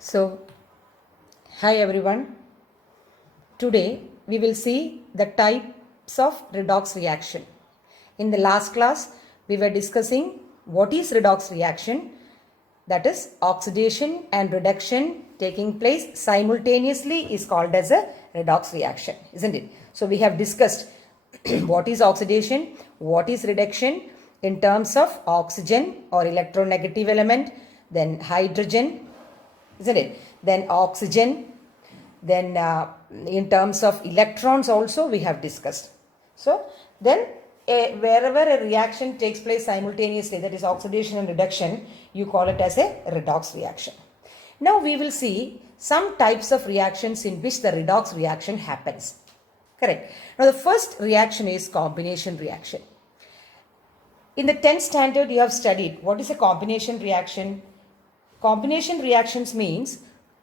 So, hi everyone. Today we will see the types of redox reaction. In the last class, we were discussing what is redox reaction, that is oxidation and reduction taking place simultaneously is called as a redox reaction, isn't it? So, we have discussed what is oxidation, what is reduction in terms of oxygen or electronegative element, then hydrogen, isn't it? Then oxygen, then in terms of electrons also we have discussed. So then wherever a reaction takes place simultaneously, that is oxidation and reduction, you call it as a redox reaction. Now we will see some types of reactions in which the redox reaction happens. Correct. Now the first reaction is combination reaction. In the 10th standard you have studied what is a combination reaction. Combination reactions means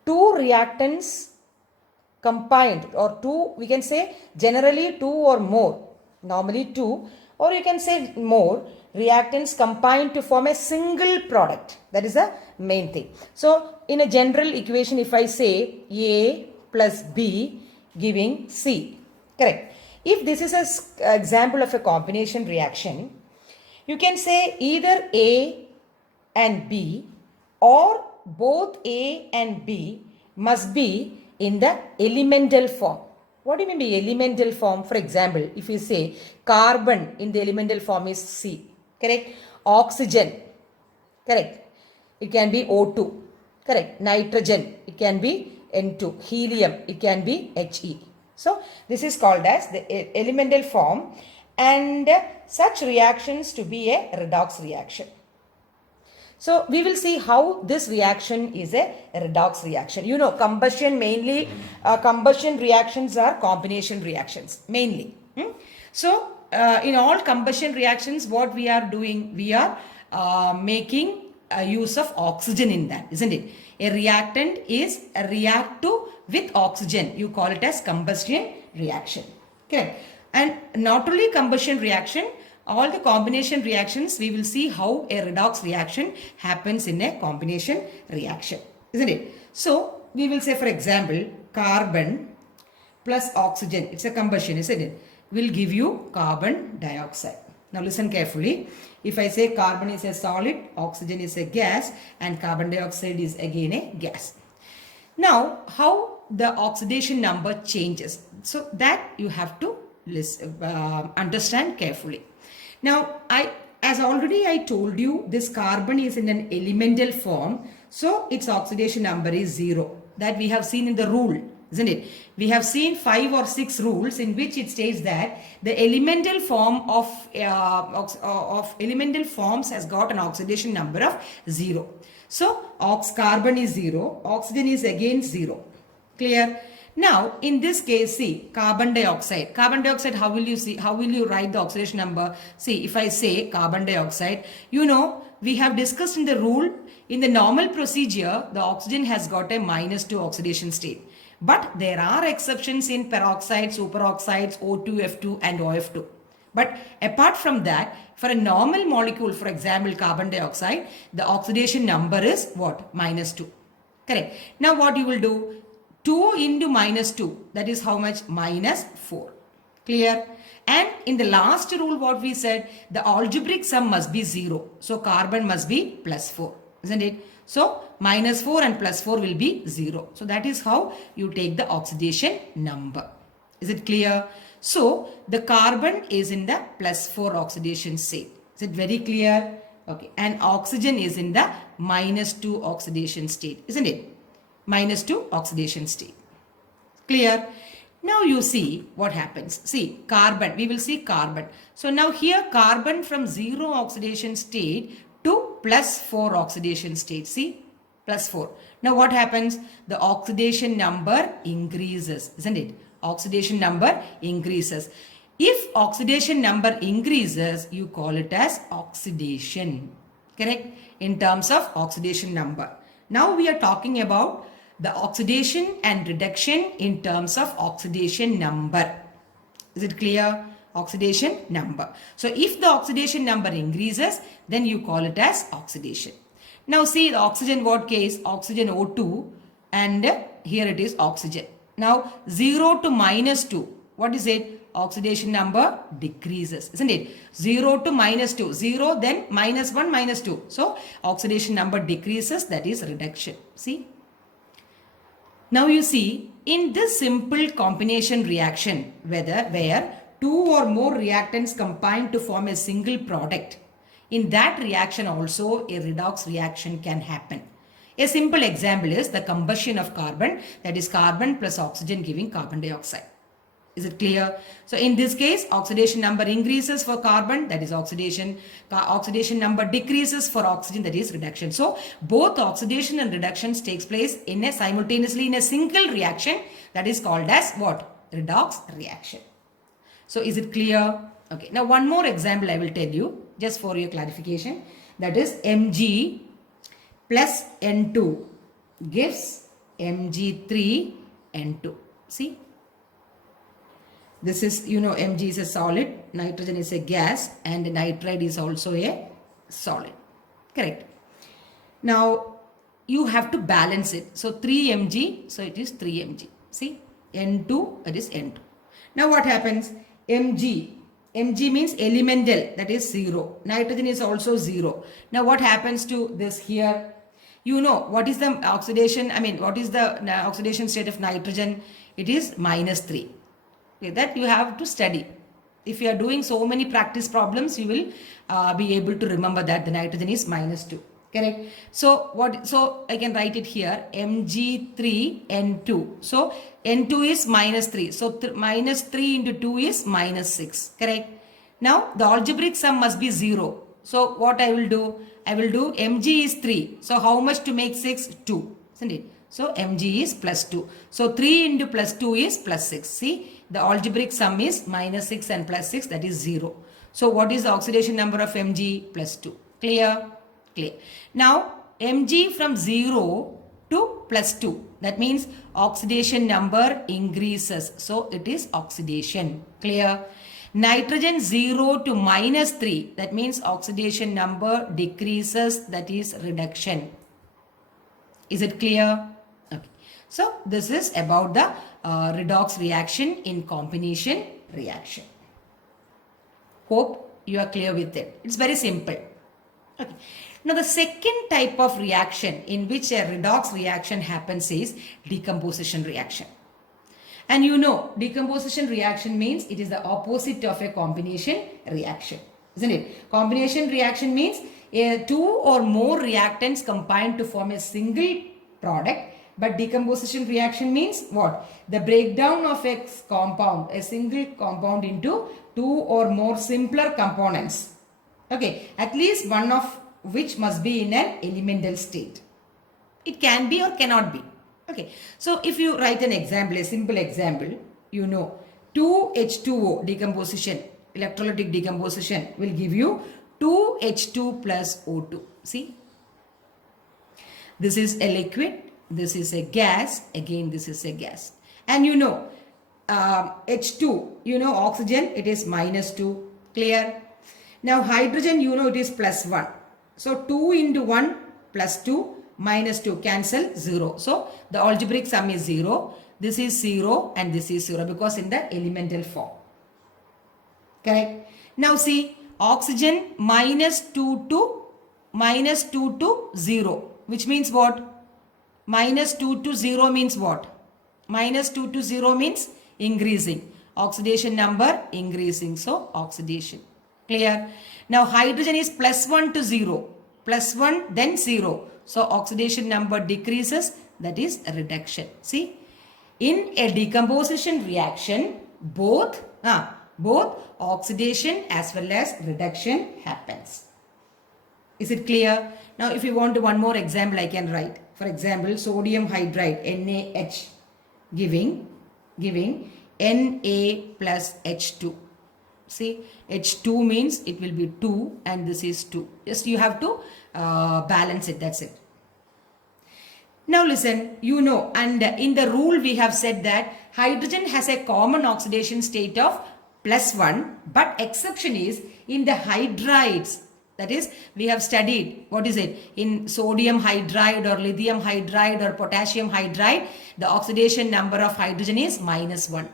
two reactants combined, or two, we can say generally two or more, normally two, or you can say more reactants combined to form a single product. That is the main thing. So in a general equation, if I say A plus B giving C, correct. If this is an example of a combination reaction, you can say either A and B or both A and B must be in the elemental form. What do you mean by elemental form? For example, if you say carbon in the elemental form is C, correct? Oxygen, correct? It can be O2, correct? Nitrogen, it can be N2. Helium, it can be He. So, this is called as the elemental form, and such reactions to be a redox reaction. So we will see how this reaction is a redox reaction. You know, combustion mainly, combustion reactions are combination reactions mainly. So in all combustion reactions, what we are doing, we are making use of oxygen in that, isn't it? A reactant is a reactive with oxygen. You call it as combustion reaction. Okay. And not only combustion reaction, all the combination reactions, we will see how a redox reaction happens in a combination reaction, isn't it? So we will say, for example, carbon plus oxygen, it's a combustion, isn't it? Will give you carbon dioxide. Now listen carefully. If I say carbon is a solid, oxygen is a gas, and carbon dioxide is again a gas. Now, how the oxidation number changes? So that you have to understand carefully. Now, as already I told you, this carbon is in an elemental form. So, its oxidation number is 0. That we have seen in the rule, isn't it? We have seen 5 or 6 rules in which it states that the elemental form of elemental forms has got an oxidation number of 0. So, carbon is 0, oxygen is again 0. Clear? Now, in this case, see, carbon dioxide. Carbon dioxide, how will you see? How will you write the oxidation number? See, if I say carbon dioxide, you know, we have discussed in the rule, in the normal procedure, the oxygen has got a -2 oxidation state. But there are exceptions in peroxides, superoxides, O2, F2 and OF2. But apart from that, for a normal molecule, for example, carbon dioxide, the oxidation number is what? -2. Correct. Now, what you will do? 2 into -2, that is how much? -4. Clear? And in the last rule, what we said, the algebraic sum must be 0. So carbon must be +4, isn't it? So -4 and +4 will be 0. So that is how you take the oxidation number. Is it clear? So the carbon is in the +4 oxidation state. Is it very clear? Okay. And oxygen is in the -2 oxidation state, isn't it? -2 oxidation state. Clear? Now you see what happens. See, carbon, we will see carbon. So now here carbon from 0 oxidation state to +4 oxidation state. See, +4. Now what happens? The oxidation number increases, isn't it? Oxidation number increases. If oxidation number increases, you call it as oxidation. Correct? In terms of oxidation number. Now we are talking about the oxidation and reduction in terms of oxidation number. Is it clear? Oxidation number. So if the oxidation number increases, then you call it as oxidation. Now see the oxygen, what case? Oxygen O2 and here it is oxygen. Now 0 to minus 2, what is it? Oxidation number decreases, isn't it? 0 to minus 2, 0 then minus 1 minus 2. So oxidation number decreases, that is reduction. See? Now you see, in this simple combination reaction, where two or more reactants combine to form a single product, in that reaction also a redox reaction can happen. A simple example is the combustion of carbon, that is carbon plus oxygen giving carbon dioxide. Is it clear? So in this case, oxidation number increases for carbon, that is oxidation. Oxidation number decreases for oxygen, that is reduction. So both oxidation and reductions takes place simultaneously in a single reaction, that is called as what? Redox reaction. So is it clear? Okay. Now one more example I will tell you just for your clarification. That is Mg plus N2 gives Mg3N2. See? This is, Mg is a solid, nitrogen is a gas, and nitride is also a solid. Correct. Now, you have to balance it. So, 3 Mg, so it is 3 Mg. See, N2, that is N2. Now, what happens? Mg means elemental, that is 0. Nitrogen is also 0. Now, what happens to this here? What is the oxidation, what is the oxidation state of nitrogen? It is -3. Okay, that you have to study. If you are doing so many practice problems, you will be able to remember that the nitrogen is -2. Correct. So I can write it here, Mg3N2. So N2 is -3. So -3 into 2 is -6. Correct. Now the algebraic sum must be 0. So what I will do? I will do Mg is 3. So how much to make 6? 2. Isn't it? So Mg is +2. So 3 into +2 is +6. See, the algebraic sum is -6 and +6, that is 0. So what is the oxidation number of Mg? +2. Clear? Clear. Now Mg from 0 to +2. That means oxidation number increases. So it is oxidation. Clear? Nitrogen 0 to -3. That means oxidation number decreases. That is reduction. Is it clear? Okay. So this is about the redox reaction in combination reaction. Hope you are clear with it. It's very simple. Okay. Now the second type of reaction in which a redox reaction happens is decomposition reaction. And decomposition reaction means it is the opposite of a combination reaction. Isn't it? Combination reaction means two or more reactants combine to form a single product. But decomposition reaction means what? The breakdown of a compound, a single compound into two or more simpler components. Okay, at least one of which must be in an elemental state. It can be or cannot be. Okay, so if you write an example, a simple example, 2H2O decomposition, electrolytic decomposition will give you 2H2 plus O2. See, this is a liquid, this is a gas, again this is a gas. And H2, oxygen, it is -2, clear? Now hydrogen, it is +1. So 2 into 1 plus 2 minus 2 cancel 0. So the algebraic sum is 0. This is 0 and this is 0 because in the elemental form. Correct? Now see, oxygen -2 to 0, which means what? -2 to 0 means what? -2 to 0 means increasing. Oxidation number increasing. So oxidation. Clear? Now hydrogen is +1 to 0. +1 then 0. So oxidation number decreases. That is a reduction. See? In a decomposition reaction, both oxidation as well as reduction happens. Is it clear? Now if you want one more example, I can write. For example, sodium hydride NaH giving Na plus H2. See, H2 means it will be 2 and this is 2. Just you have to balance it. That's it. Now listen, and in the rule we have said that hydrogen has a common oxidation state of +1, but exception is in the hydrides. That is, we have studied, what is it? In sodium hydride or lithium hydride or potassium hydride, the oxidation number of hydrogen is -1.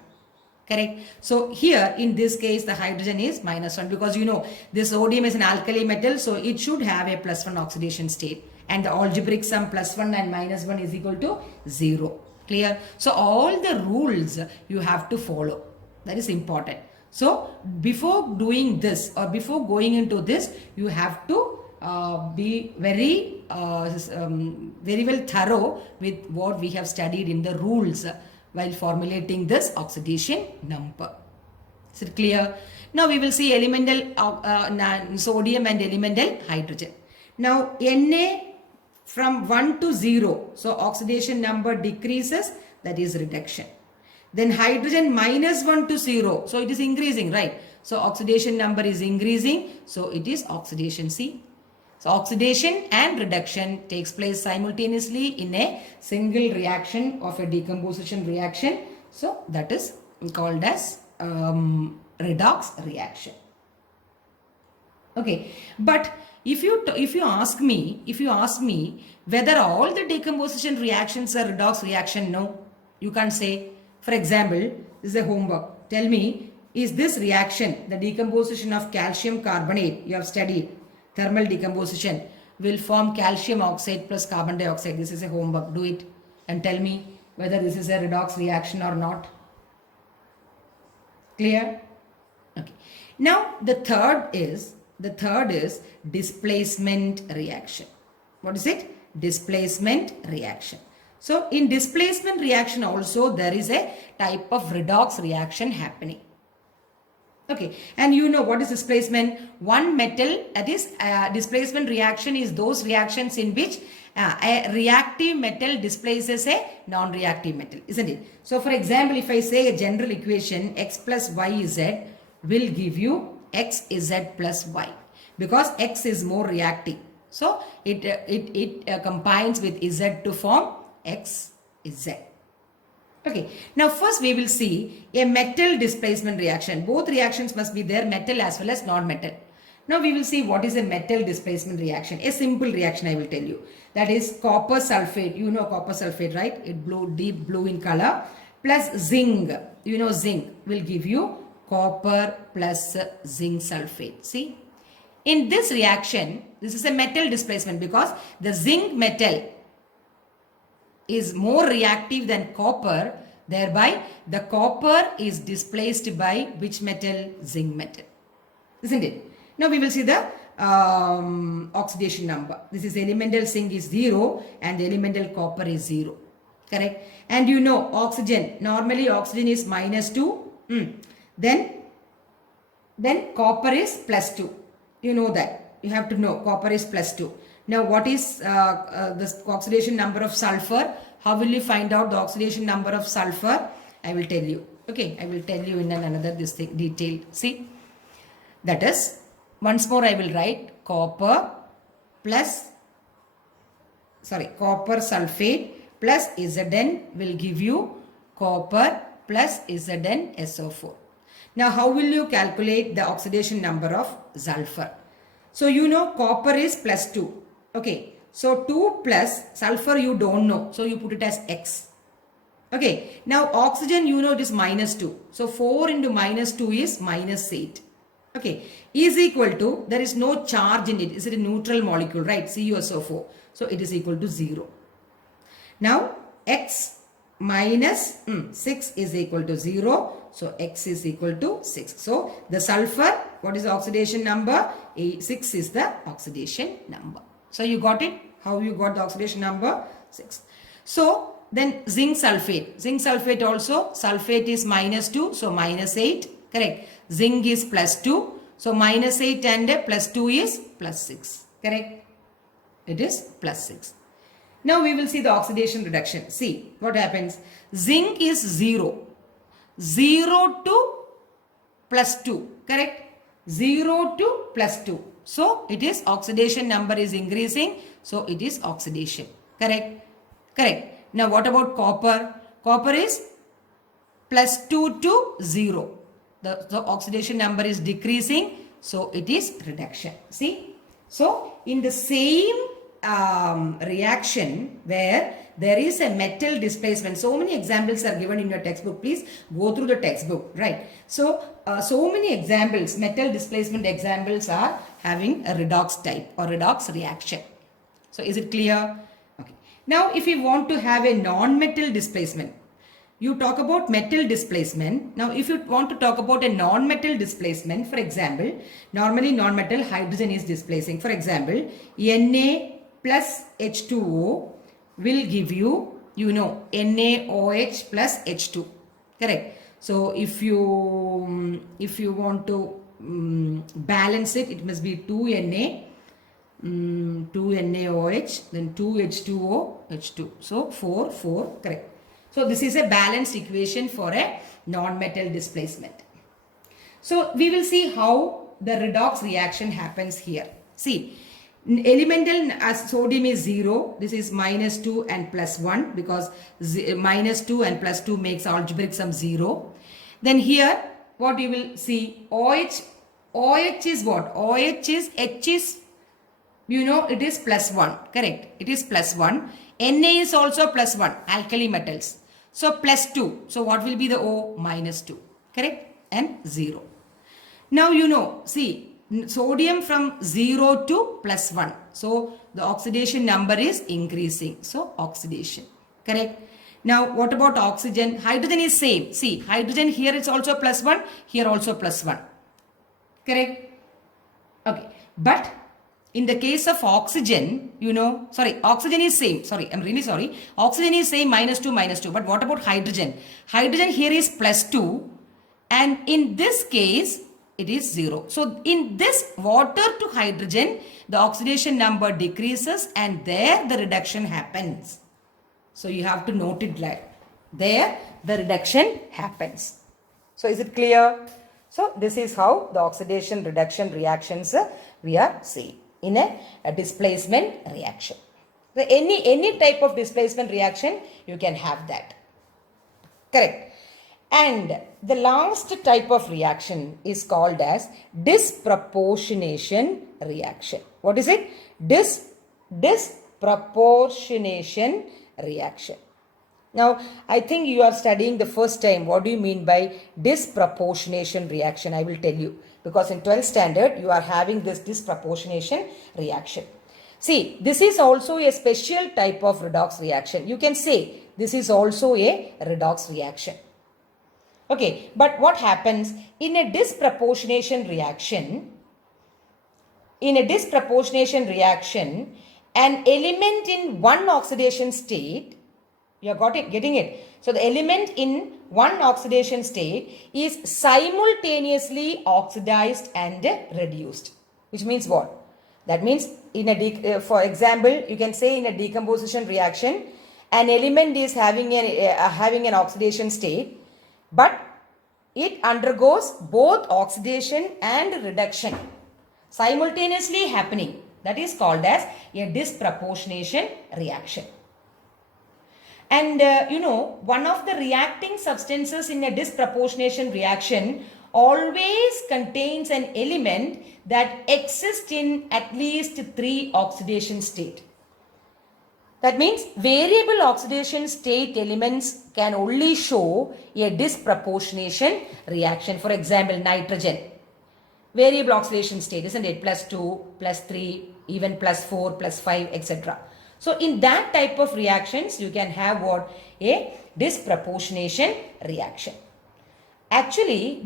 Correct? So here in this case, the hydrogen is -1 because you know this sodium is an alkali metal, so it should have a +1 oxidation state. And the algebraic sum +1 and -1 is equal to 0. Clear? So all the rules you have to follow. That is important. So before doing this or before going into this, you have to be very well thorough with what we have studied in the rules while formulating this oxidation number. Is it clear? Now we will see elemental sodium and elemental hydrogen. Now Na from 1 to 0, so oxidation number decreases, that is reduction. Then hydrogen -1 to 0, so it is increasing, right? So oxidation number is increasing, so it is oxidation. See? So oxidation and reduction takes place simultaneously in a single reaction of a decomposition reaction. So that is called as redox reaction. Okay, but if you ask me whether all the decomposition reactions are redox reaction, no, you can't say. For example, this is a homework. Tell me, is this reaction, the decomposition of calcium carbonate, you have studied thermal decomposition, will form calcium oxide plus carbon dioxide. This is a homework. Do it and tell me whether this is a redox reaction or not. Clear? Okay. Now the third is displacement reaction. What is it? Displacement reaction. So in displacement reaction also there is a type of redox reaction happening. Okay, and you know what is displacement? One metal, that is displacement reaction is those reactions in which a reactive metal displaces a non-reactive metal, isn't it? So for example, if I say a general equation x plus y z will give you x z plus y because x is more reactive. So it combines with z to form x z. Okay, now first we will see a metal displacement reaction. Both reactions must be there, metal as well as non-metal. Now we will see what is a metal displacement reaction. A simple reaction I will tell you. That is copper sulfate. You know copper sulfate, right? It deep blue in color. Plus zinc. You know zinc will give you copper plus zinc sulfate. See? In this reaction, this is a metal displacement because the zinc metal is more reactive than copper, thereby the copper is displaced by which metal? Zinc metal, isn't it? Now we will see the oxidation number. This is elemental zinc is 0 and the elemental copper is 0, correct? And you know oxygen, normally oxygen is -2, then copper is +2. You know that, you have to know copper is +2. Now what is the oxidation number of sulfur? How will you find out the oxidation number of sulfur? I will tell you. Okay, I will tell you in another this thing detailed. See, that is, once more I will write copper sulfate plus Zn will give you copper plus ZnSO4. Now how will you calculate the oxidation number of sulfur? So you know copper is +2. Okay, so 2 plus sulfur you don't know, so you put it as X. Okay, now oxygen you know it is -2. So 4 into -2 is -8. Okay, is equal to, there is no charge in it. Is it a neutral molecule, right? CuSO4. So it is equal to 0. Now X minus 6 is equal to 0. So X is equal to 6. So the sulfur, what is the oxidation number? 6 is the oxidation number. So you got it? How you got the oxidation number? 6. So then zinc sulfate. Zinc sulfate also, sulfate is -2, so -8. Correct. Zinc is +2. So -8 and +2 is +6. Correct. It is +6. Now we will see the oxidation reduction. See what happens. Zinc is 0. 0 to +2. Correct. 0 to +2. So it is oxidation number is increasing. So it is oxidation. Correct. Correct. Now what about copper? Copper is +2 to 0. The oxidation number is decreasing. So it is reduction. See. So in the same reaction where there is a metal displacement, so many examples are given in your textbook. Please go through the textbook, right? So so many examples, metal displacement examples are having a redox type or redox reaction. So is it clear? Okay. Now if you want to have a non-metal displacement, you talk about metal displacement. Now if you want to talk about a non-metal displacement, for example, normally non-metal hydrogen is displacing. For example, Na plus H2O will give you, NaOH plus H2. Correct. So if you want to balance it, it must be 2Na, 2NaOH, then 2H2O, H2. So 4, 4, correct. So this is a balanced equation for a non-metal displacement. So we will see how the redox reaction happens here. See, elemental as sodium is 0, this is minus 2 and plus 1 because minus 2 and plus 2 makes algebraic sum 0. Then here what you will see, OH is what? OH is, H is, it is plus 1, correct? It is plus 1. Na is also plus 1, alkali metals. So plus 2. So what will be the O? Minus 2, correct? And 0. Now see, sodium from 0 to plus 1. So the oxidation number is increasing. So oxidation, correct? Now what about oxygen? Hydrogen is same. See, hydrogen here is also plus 1, here also plus 1, correct? Okay, but in the case of oxygen, oxygen is same. I'm really sorry. Oxygen is same, minus 2, minus 2. But what about hydrogen? Hydrogen here is plus 2. And in this case, it is 0. So in this water to hydrogen, the oxidation number decreases and there the reduction happens. So you have to note it like there the reduction happens. So is it clear? So this is how the oxidation reduction reactions we are seeing in a displacement reaction. So any type of displacement reaction you can have that. Correct. And the last type of reaction is called as disproportionation reaction. What is it? Disproportionation reaction. Now, I think you are studying the first time. What do you mean by disproportionation reaction? I will tell you. Because in 12th standard, you are having this disproportionation reaction. See, this is also a special type of redox reaction. You can say this is also a redox reaction. Okay, but what happens in a disproportionation reaction? In a disproportionation reaction, an element in one oxidation state, you are getting it. So the element in one oxidation state is simultaneously oxidized and reduced. Which means what? That means in a for example, you can say in a decomposition reaction, an element is having an oxidation state, but it undergoes both oxidation and reduction simultaneously happening. That is called as a disproportionation reaction. And one of the reacting substances in a disproportionation reaction always contains an element that exists in at least 3 oxidation states. That means variable oxidation state elements can only show a disproportionation reaction. For example, nitrogen. Variable oxidation state, isn't it? Plus 2, plus 3, even plus 4, plus 5, etc. So in that type of reactions, you can have what? A disproportionation reaction. Actually,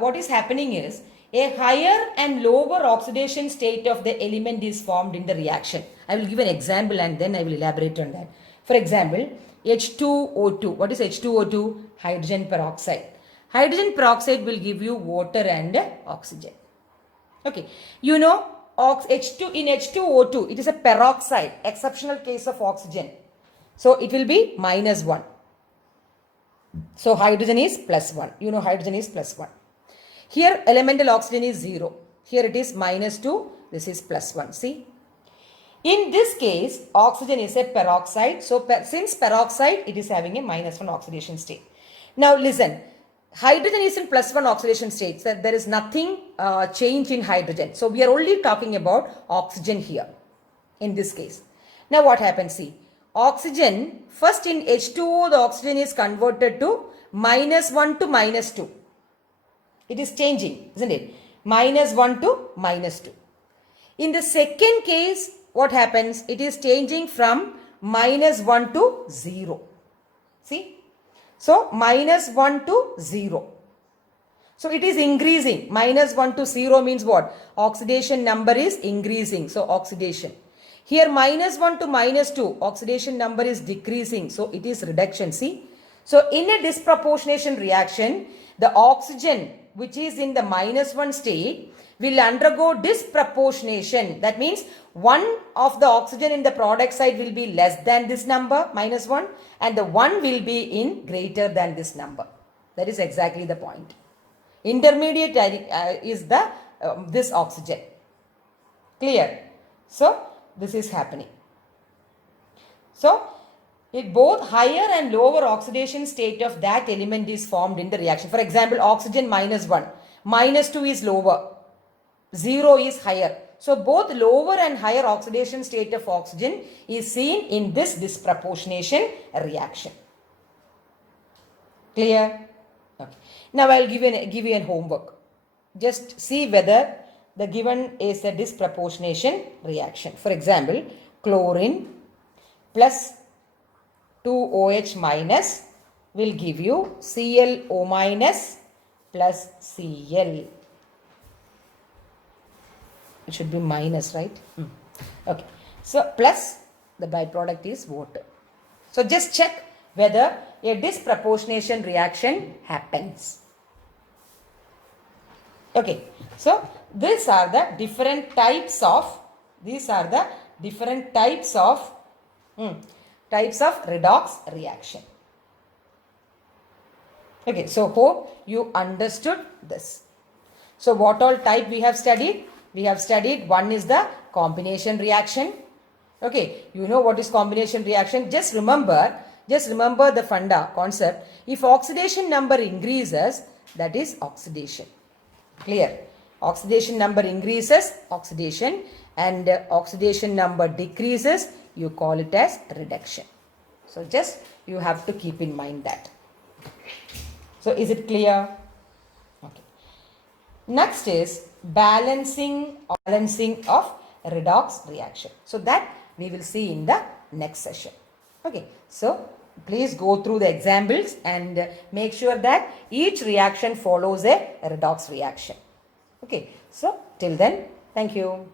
what is happening is a higher and lower oxidation state of the element is formed in the reaction. I will give an example and then I will elaborate on that. For example, H2O2. What is H2O2? Hydrogen peroxide. Hydrogen peroxide will give you water and oxygen. Okay. H2 in H2O2, it is a peroxide, exceptional case of oxygen. So it will be minus 1. So hydrogen is plus 1. Hydrogen is plus 1. Here elemental oxygen is 0. Here it is minus 2. This is plus 1. See? In this case, oxygen is a peroxide. So since peroxide, it is having a minus 1 oxidation state. Now listen. hydrogen is in +1 oxidation state. So there is nothing change in hydrogen. So we are only talking about oxygen here in this case. Now what happens? See, oxygen, first in H2O the oxygen is converted to -1 to -2. It is changing, isn't it? -1 to -2. In the second case, what happens? It is changing from -1 to 0. See? So, -1 to 0. So, it is increasing. -1 to 0 means what? Oxidation number is increasing. So, oxidation. Here, -1 to -2, oxidation number is decreasing. So, it is reduction. See? So, in a disproportionation reaction, the oxygen which is in the -1 state will undergo disproportionation. That means one of the oxygen in the product side will be less than this number, -1, and the one will be in greater than this number. That is exactly the point. Intermediate is the this oxygen. Clear? So, this is happening. So, if both higher and lower oxidation state of that element is formed in the reaction. For example, oxygen -1, -2 is lower, 0 is higher. So both lower and higher oxidation state of oxygen is seen in this disproportionation reaction. Clear? Okay. Now I will give you a homework. Just see whether the given is a disproportionation reaction. For example, chlorine plus 2OH minus will give you ClO minus plus Cl. It should be minus, right? Okay. So, plus the byproduct is water. So, just check whether a disproportionation reaction happens. Okay. So, these are the different types of redox reaction. Okay, so hope you understood this. So what all type we have studied? We have studied one is the combination reaction. Okay, you know what is combination reaction? Just remember the funda concept. If oxidation number increases, that is oxidation. Clear? Oxidation number increases, oxidation, and oxidation number decreases, you call it as reduction. So just you have to keep in mind that. So is it clear? Okay. Next is balancing of redox reaction. So that we will see in the next session. Okay. So please go through the examples and make sure that each reaction follows a redox reaction. Okay. So till then, thank you.